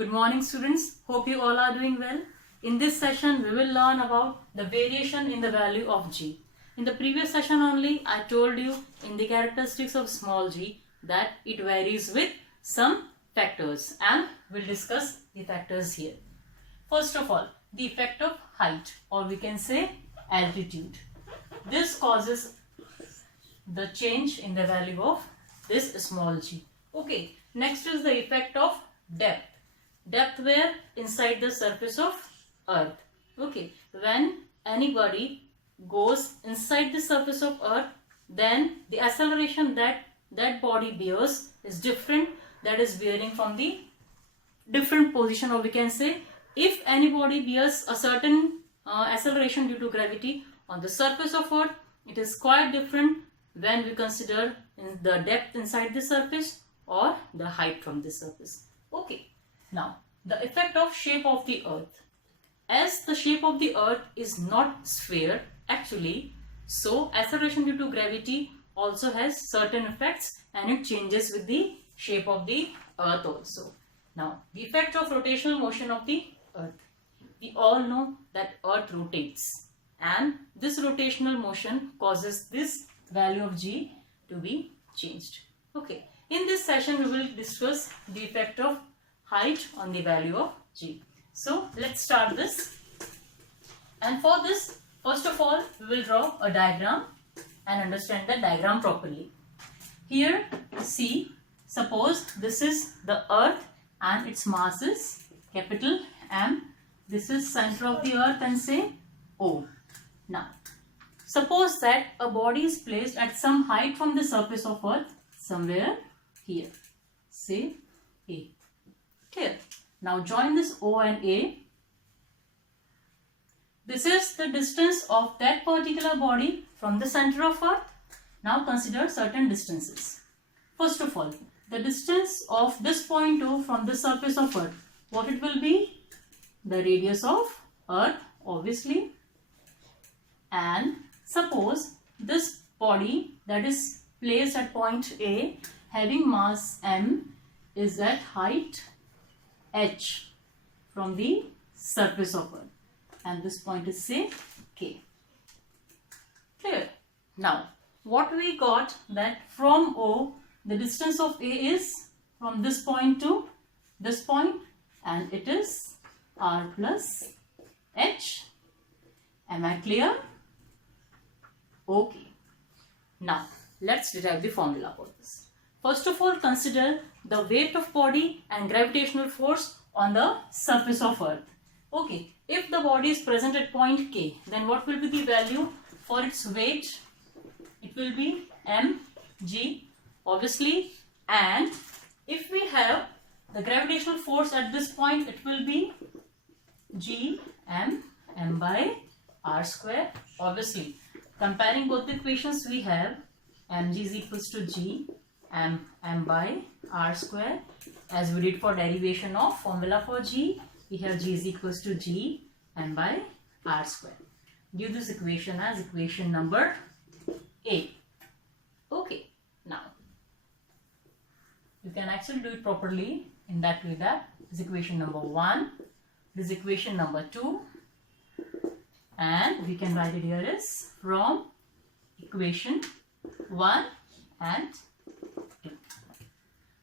Good morning students, hope you all are doing well. In this session we will learn about the variation in the value of g. In the previous session only I told you in the characteristics of small g that it varies with some factors and we'll discuss the factors here. First of all, the effect of height, or we can say altitude. This causes the change in the value of this small g. Okay, next is the effect of depth. Depth where inside the surface of earth. Okay, when anybody goes inside the surface of earth, then the acceleration that body bears is different, that is bearing from the different position, or we can say if anybody bears a certain acceleration due to gravity on the surface of earth, it is quite different when we consider the depth inside the surface or the height from the surface. Okay, now the effect of shape of the earth. As the shape of the earth is not sphere actually, so acceleration due to gravity also has certain effects and it changes with the shape of the earth also. Now the effect of rotational motion of the earth. We all know that earth rotates and this rotational motion causes this value of g to be changed. Okay, in this session we will discuss the effect of height on the value of g. So let's start this, and for this first of all we will draw a diagram and understand the diagram properly. Here see, suppose this is the earth and its mass is capital M. This is center of the earth and say O. Now suppose that a body is placed at some height from the surface of earth, somewhere here, say A. Clear? Now join this O and A. This is the distance of that particular body from the center of earth. Now consider certain distances. First of all, the distance of this point O from the surface of earth, what it will be? The radius of earth obviously. And suppose this body that is placed at point A having mass M is at height h from the surface of earth, and this point is say K. Clear? Now what we got, that from O the distance of A is from this point to this point and it is R plus H. Am I clear? Okay. Now let's derive the formula for this. First of all, consider the weight of body and gravitational force on the surface of earth. Okay, if the body is present at point K, then what will be the value for its weight? It will be mg obviously, and if we have the gravitational force at this point, it will be m by r square obviously. Comparing both the equations, we have mg is equals to g m by r square. As we did for derivation of formula for g, we have g is equals to g m by r square. Give this equation as equation number A. Okay, now you can actually do it properly in that way. That is equation number 1, this is equation number 2, and we can write it here as from equation 1 and 2.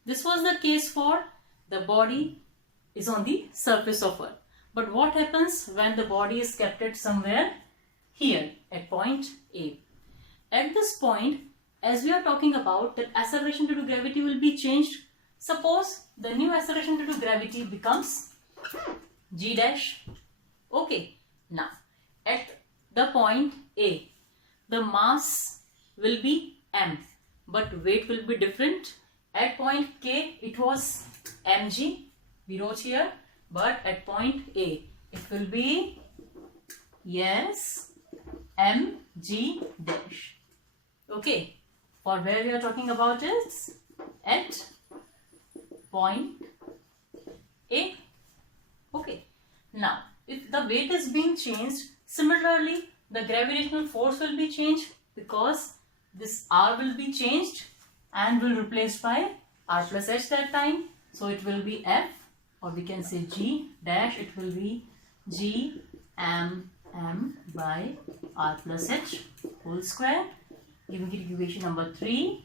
This was the case for the body is on the surface of earth. But what happens when the body is kept at somewhere here at point A? At this point, as we are talking about that acceleration due to gravity will be changed. Suppose the new acceleration due to gravity becomes g dash. Okay, now at the point A, the mass will be m, but weight will be different. At point K, it was mg, we wrote here, but at point A, it will be, yes, mg dash. Okay, for where we are talking about is at point A. Okay, now if the weight is being changed, similarly the gravitational force will be changed because this r will be changed and will replaced by r plus h that time. So it will be F or we can say G dash, it will be G m by r plus h whole square, giving it equation number 3,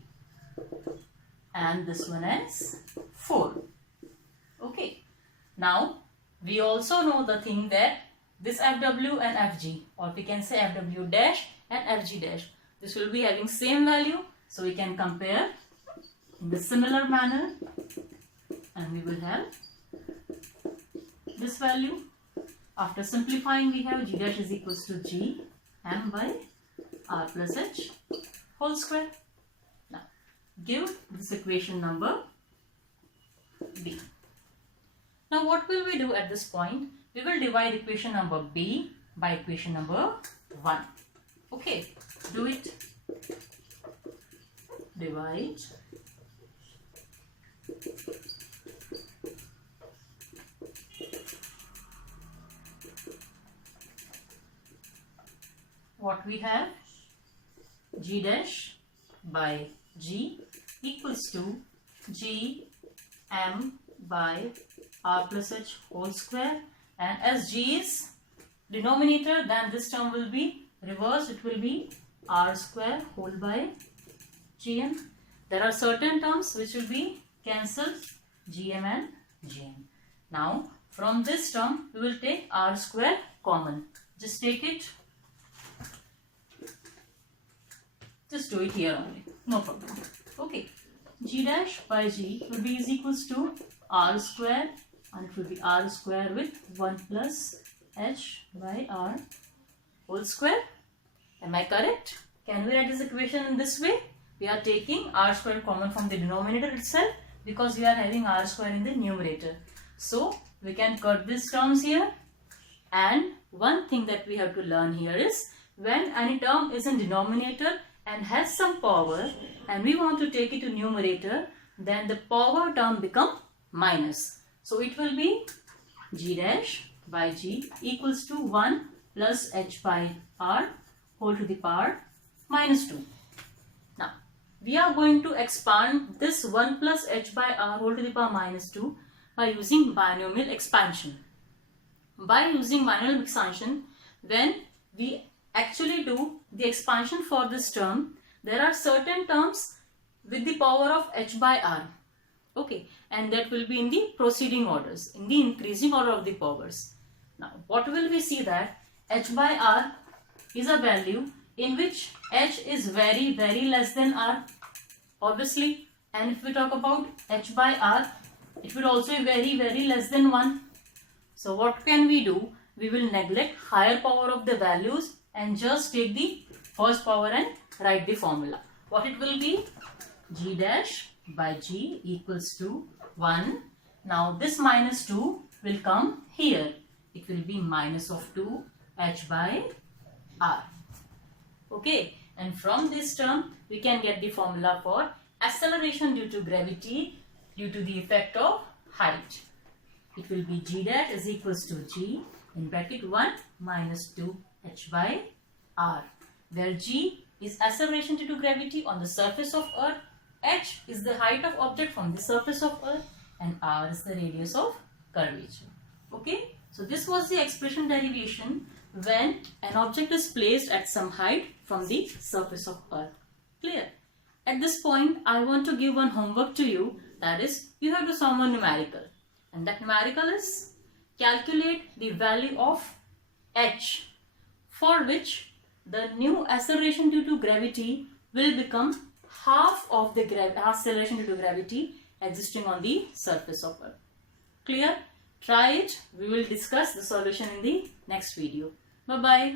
and this one is 4. Okay. Now we also know the thing that this Fw and Fg, or we can say Fw dash and Fg dash, this will be having same value, so we can compare in the similar manner, and we will have this value. After simplifying, we have G dash is equals to G m by r plus h whole square. Now give this equation number B. Now what will we do at this point? We will divide equation number B by equation number 1. Okay, do it. Divide. What we have? G dash by G equals to G m by r plus h whole square, and as G is denominator, then this term will be reversed. It will be r square whole by Gm. There are certain terms which will be cancelled, Gm and Gm. Now from this term we will take r square common. Just take it. Just do it here only, no problem. Okay, G dash by G will be is equals to r square, and it will be r square with 1 plus h by r whole square. Am I correct? Can we write this equation in this way? We are taking r square common from the denominator itself because we are having r square in the numerator. So we can cut these terms here. And one thing that we have to learn here is when any term is in denominator and has some power and we want to take it to numerator, then the power term become minus. So it will be G dash by G equals to 1 plus h by r whole to the power minus 2. Now we are going to expand this 1 plus h by r whole to the power minus 2 by using binomial expansion. By using binomial expansion, when we actually do the expansion for this term, there are certain terms with the power of h by r. Okay, and that will be in the proceeding orders, in the increasing order of the powers. Now what will we see that h by r is a value in which h is very less than r, obviously, and if we talk about h by r, it will also be very less than 1. So what can we do? We will neglect higher power of the values and just take the first power and write the formula. What it will be? G dash by G equals to 1. Now this minus 2 will come here. It will be minus of 2 h by r. Okay, and from this term we can get the formula for acceleration due to gravity due to the effect of height. It will be G dash is equals to G in bracket 1 minus 2 h by r, where G is acceleration due to gravity on the surface of Earth, h is the height of object from the surface of Earth, and r is the radius of curvature. Okay, so this was the expression derivation when an object is placed at some height from the surface of Earth. Clear? At this point, I want to give one homework to you, that is, you have to solve a numerical, and that numerical is calculate the value of h, for which the new acceleration due to gravity will become half of the acceleration due to gravity existing on the surface of Earth. Clear? Try it. We will discuss the solution in the next video. Bye-bye.